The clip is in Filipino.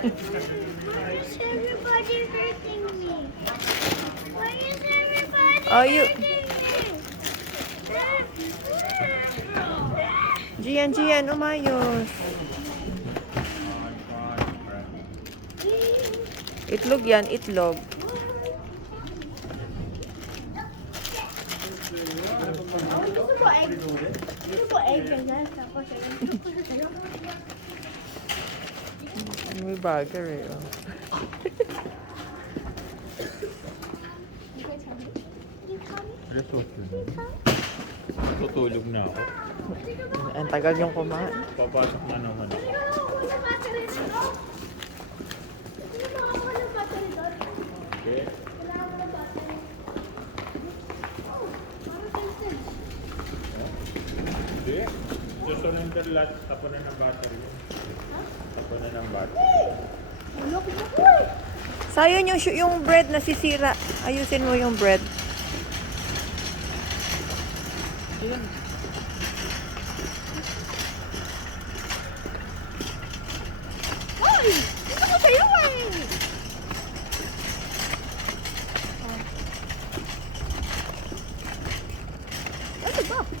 Why is everybody hurting me? Why is everybody Oh, you... hurting me? Gian, Gian, umayos. Itlog yan, itlog. Gusto mo egg? Gusto mo egg ganyan? Tapos May burger eh. Oh. Tutulog na ako. Ang tagal yung kumain. Papasok na naman ako. wala battery dito. Wala battery doon. Okay. Wala battery. Hindi. Susunod na lahat. Tapo na ng battery. Tapo na ng battery. Look, Sayang yung bread nasisira. Ayusin mo yung bread. Yun. Hoy! Dito ko sa'yo eh! Ano ba?